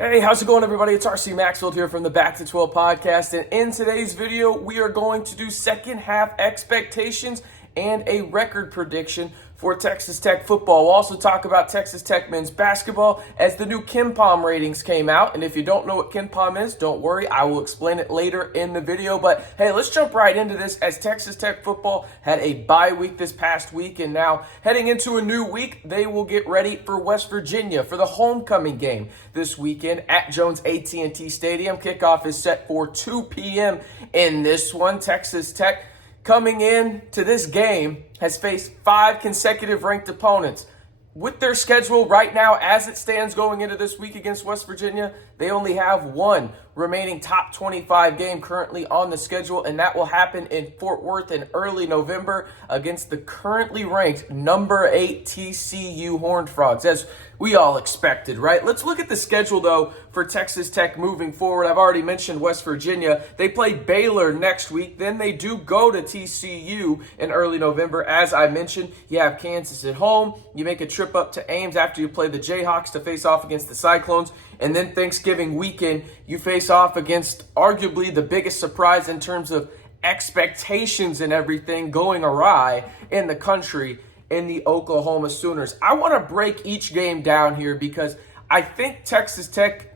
Hey, how's it going, everybody? It's RC Maxfield here from the Back to 12 podcast, and in today's video, we are going to do second half expectations and a record prediction for Texas Tech football. We'll also talk about Texas Tech men's basketball as the new KenPom ratings came out, and if you don't know what KenPom is, don't worry, I will explain it later in the video. But hey, let's jump right into this as Texas Tech football had a bye week this past week, and now heading into a new week, they will get ready for West Virginia for the homecoming game this weekend at Jones AT&T Stadium. Kickoff is set for 2 p.m. in this one. Texas Tech, coming in to this game, has faced 5 consecutive ranked opponents. With their schedule right now as it stands going into this week against West Virginia, they only have one remaining top 25 game currently on the schedule, and that will happen in Fort Worth in early November against the currently ranked number 8 TCU Horned Frogs, as we all expected, right? Let's look at the schedule, though, for Texas Tech moving forward. I've already mentioned West Virginia. They play Baylor next week. Then they do go to TCU in early November. As I mentioned, you have Kansas at home. You make a trip up to Ames after you play the Jayhawks to face off against the Cyclones. And then Thanksgiving weekend, you face off against arguably the biggest surprise in terms of expectations and everything going awry in the country, in the Oklahoma Sooners. I want to break each game down here because I think Texas Tech,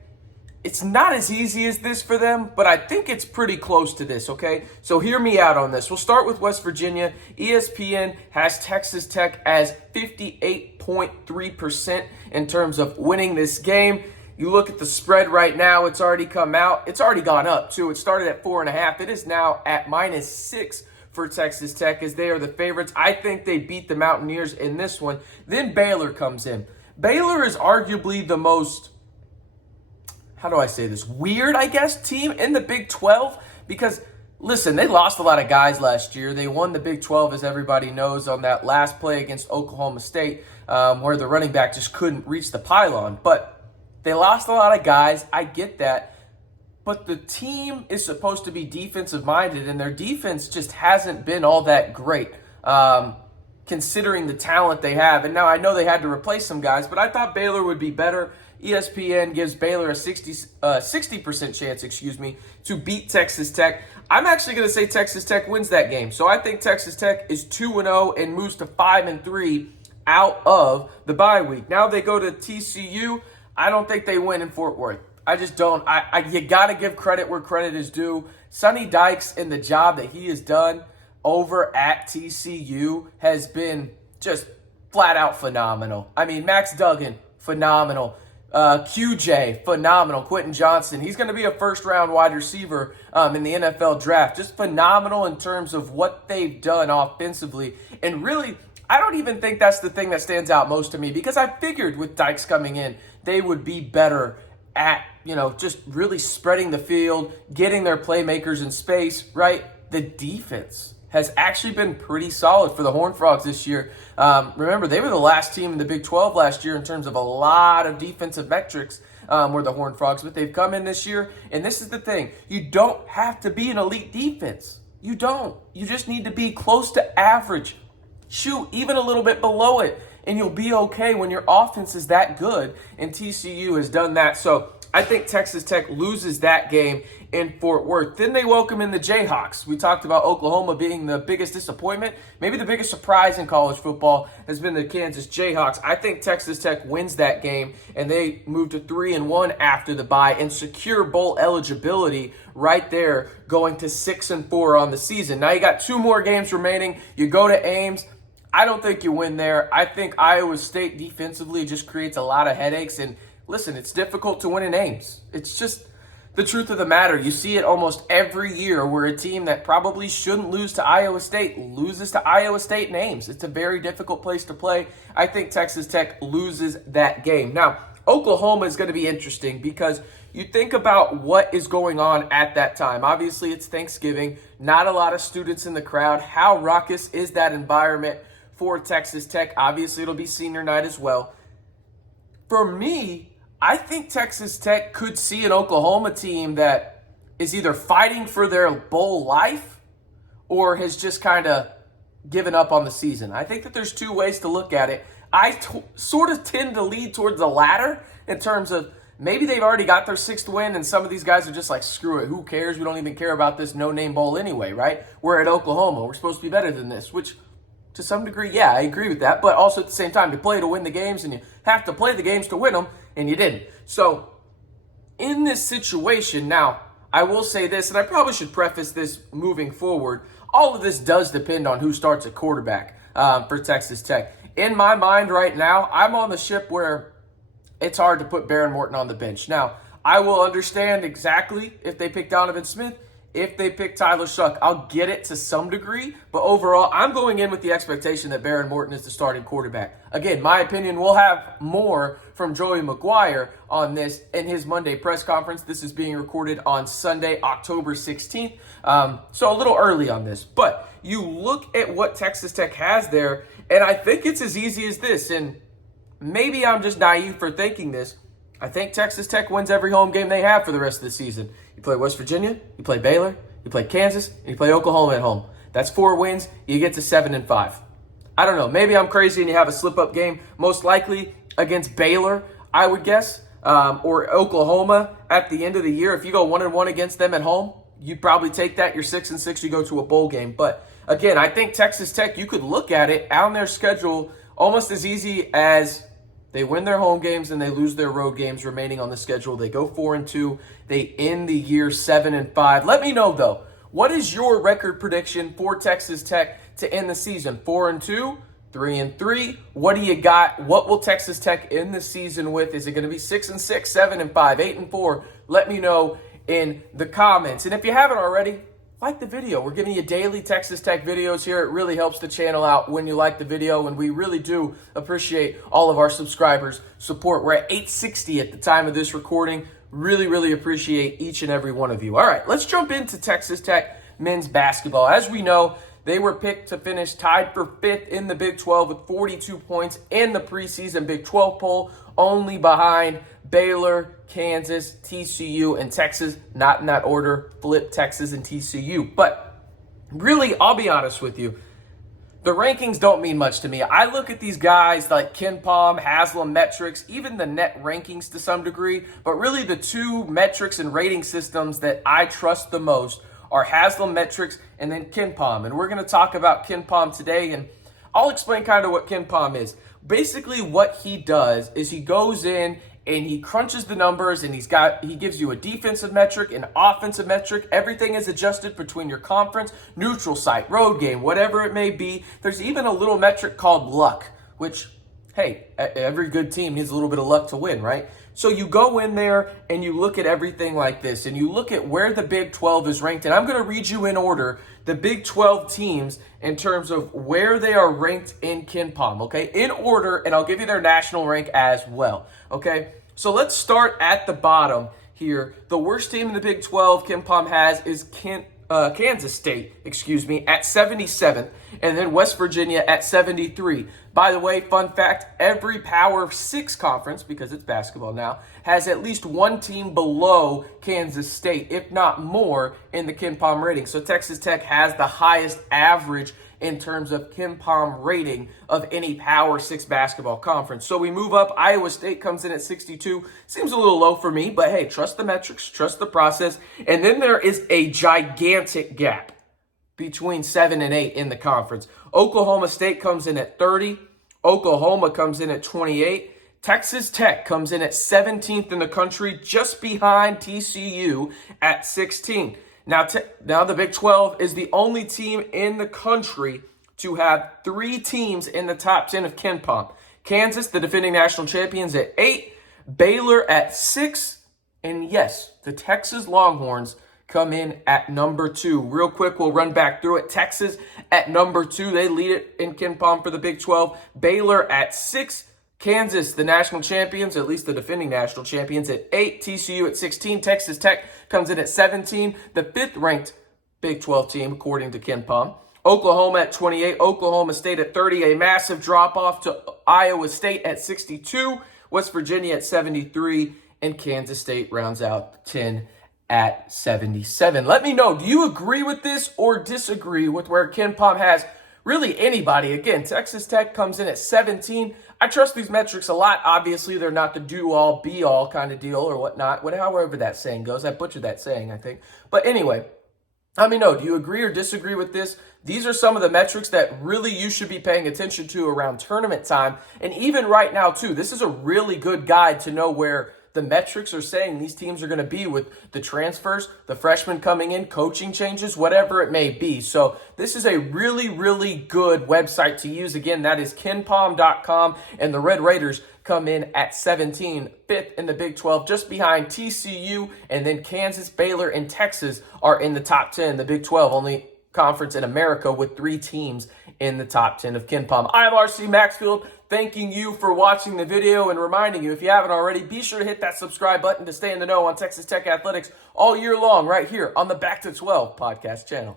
it's not as easy as this for them, but I think it's pretty close to this, okay? So hear me out on this. We'll start with West Virginia. ESPN has Texas Tech as 58.3% in terms of winning this game. You look at the spread right now, it's already come out. It's already gone up, too. It started at 4.5. It is now at -6 for Texas Tech as they are the favorites. I think they beat the Mountaineers in this one. Then Baylor comes in. Baylor is arguably the most, how do I say this, weird, I guess, team in the Big 12 because, listen, they lost a lot of guys last year. They won the Big 12, as everybody knows, on that last play against Oklahoma State where the running back just couldn't reach the pylon. But they lost a lot of guys. I get that. But the team is supposed to be defensive-minded, and their defense just hasn't been all that great, considering the talent they have. And now I know they had to replace some guys, but I thought Baylor would be better. ESPN gives Baylor a 60% chance, to beat Texas Tech. I'm actually going to say Texas Tech wins that game. So I think Texas Tech is 2-0 and moves to 5-3 out of the bye week. Now they go to TCU. I don't think they win in Fort Worth. I just don't. You got to give credit where credit is due. Sonny Dykes and the job that he has done over at TCU has been just flat out phenomenal. I mean, Max Duggan, phenomenal. QJ, phenomenal. Quentin Johnson, he's going to be a first-round wide receiver in the NFL draft. Just phenomenal in terms of what they've done offensively. And really, I don't even think that's the thing that stands out most to me because I figured with Dykes coming in, they would be better at, just really spreading the field, getting their playmakers in space, right? The defense has actually been pretty solid for the Horned Frogs this year. Remember, they were the last team in the Big 12 last year in terms of a lot of defensive metrics were the Horned Frogs, but they've come in this year, and this is the thing. You don't have to be an elite defense. You don't. You just need to be close to average. Shoot, even a little bit below it, and you'll be okay when your offense is that good, and TCU has done that. So I think Texas Tech loses that game in Fort Worth. Then they welcome in the Jayhawks. We talked about Oklahoma being the biggest disappointment. Maybe the biggest surprise in college football has been the Kansas Jayhawks. I think Texas Tech wins that game, and they move to 3-1 after the bye and secure bowl eligibility right there, going to 6-4 on the season. Now you got 2 more games remaining. You go to Ames. I don't think you win there. I think Iowa State defensively just creates a lot of headaches. And listen, it's difficult to win in Ames. It's just the truth of the matter. You see it almost every year where a team that probably shouldn't lose to Iowa State loses to Iowa State in Ames. It's a very difficult place to play. I think Texas Tech loses that game. Now, Oklahoma is going to be interesting because you think about what is going on at that time. Obviously, it's Thanksgiving. Not a lot of students in the crowd. How raucous is that environment for Texas Tech? Obviously, it'll be senior night as well. For me, I think Texas Tech could see an Oklahoma team that is either fighting for their bowl life or has just kind of given up on the season. I think that there's 2 ways to look at it. I sort of tend to lead towards the latter in terms of maybe they've already got their 6th win, and some of these guys are just like, screw it, who cares? We don't even care about this no-name bowl anyway, right? We're at Oklahoma. We're supposed to be better than this, which to some degree, yeah, I agree with that. But also at the same time, you play to win the games, and you have to play the games to win them, and you didn't. So in this situation, now, I will say this, and I probably should preface this moving forward, all of this does depend on who starts at quarterback for Texas Tech. In my mind right now, I'm on the ship where it's hard to put Baron Morton on the bench. Now, I will understand exactly if they pick Donovan Smith, if they pick Tyler Shuck. I'll get it to some degree, but overall, I'm going in with the expectation that Baron Morton is the starting quarterback. Again, my opinion, we'll have more from Joey McGuire on this in his Monday press conference. This is being recorded on Sunday, October 16th, so a little early on this. But you look at what Texas Tech has there, and I think it's as easy as this, and maybe I'm just naive for thinking this. I think Texas Tech wins every home game they have for the rest of the season. You play West Virginia, you play Baylor, you play Kansas, and you play Oklahoma at home. That's 4 wins. You get to 7-5. I don't know. Maybe I'm crazy and you have a slip-up game. Most likely against Baylor, I would guess, or Oklahoma at the end of the year. If you go 1-1 against them at home, you'd probably take that. You're 6-6. You go to a bowl game. But again, I think Texas Tech, you could look at it on their schedule almost as easy as they win their home games and they lose their road games remaining on the schedule. They go 4-2. They end the year 7-5. Let me know, though, what is your record prediction for Texas Tech to end the season? 4-2, 3-3. What do you got? What will Texas Tech end the season with? Is it going to be 6-6, 7-5, 8-4? Let me know in the comments. And if you haven't already, like the video. We're giving you daily Texas Tech videos here. It really helps the channel out when you like the video, and we really do appreciate all of our subscribers' support. We're at 860 at the time of this recording. Really, really appreciate each and every one of you. All right, let's jump into Texas Tech men's basketball. As we know, they were picked to finish tied for 5th in the Big 12 with 42 points in the preseason Big 12 poll, only behind Baylor, Kansas, TCU, and Texas. Not in that order. Flip Texas and TCU. But really, I'll be honest with you. The rankings don't mean much to me. I look at these guys like KenPom, Haslam metrics, even the net rankings to some degree. But really, the 2 metrics and rating systems that I trust the most are Haslam metrics and then KenPom. And we're going to talk about KenPom today, and I'll explain kind of what KenPom is. Basically, what he does is he goes in and he crunches the numbers, and he gives you a defensive metric, an offensive metric. Everything is adjusted between your conference, neutral site, road game, whatever it may be. There's even a little metric called luck, which, hey, every good team needs a little bit of luck to win, right? So you go in there and you look at everything like this, and you look at where the Big 12 is ranked. And I'm going to read you in order the Big 12 teams in terms of where they are ranked in KenPom, okay? In order, and I'll give you their national rank as well, okay? So let's start at the bottom here. The worst team in the Big 12 KenPom has is Kansas State, at 77th, and then West Virginia at 73. By the way, fun fact, every Power 6 conference, because it's basketball now, has at least one team below Kansas State, if not more, in the KenPom rating. So Texas Tech has the highest average in terms of KenPom rating of any Power 6 basketball conference. So we move up. Iowa State comes in at 62. Seems a little low for me, but hey, trust the metrics, trust the process. And then there is a gigantic gap between 7 and 8 in the conference. Oklahoma State comes in at 30. Oklahoma comes in at 28. Texas Tech comes in at 17th in the country, just behind TCU at 16. Now the Big 12 is the only team in the country to have 3 teams in the top 10 of KenPom. Kansas, the defending national champions, at 8. Baylor at 6. And yes, the Texas Longhorns come in at number 2. Real quick, we'll run back through it. Texas at number 2. They lead it in KenPom for the Big 12. Baylor at 6. Kansas, the national champions, at least the defending national champions, at 8. TCU at 16. Texas Tech comes in at 17. The 5th-ranked Big 12 team, according to KenPom. Oklahoma at 28. Oklahoma State at 30. A massive drop-off to Iowa State at 62. West Virginia at 73. And Kansas State rounds out 10 at 77. Let me know, do you agree with this or disagree with where KenPom has really anybody. Again, Texas Tech comes in at 17. I trust these metrics a lot. Obviously, they're not the do-all, be-all kind of deal or whatnot, however that saying goes. I butchered that saying, I think. But anyway, let me know, do you agree or disagree with this? These are some of the metrics that really you should be paying attention to around tournament time. And even right now, too, this is a really good guide to know where the metrics are saying these teams are going to be with the transfers, the freshmen coming in, coaching changes, whatever it may be. So this is a really, really good website to use. Again, that is KenPom.com, and the Red Raiders come in at 17, fifth in the Big 12, just behind TCU, and then Kansas, Baylor, and Texas are in the top 10. The Big 12, only conference in America with 3 teams in the top 10 of KenPom. I'm RC Maxfield, thanking you for watching the video and reminding you, if you haven't already, be sure to hit that subscribe button to stay in the know on Texas Tech athletics all year long right here on the Back to 12 podcast channel.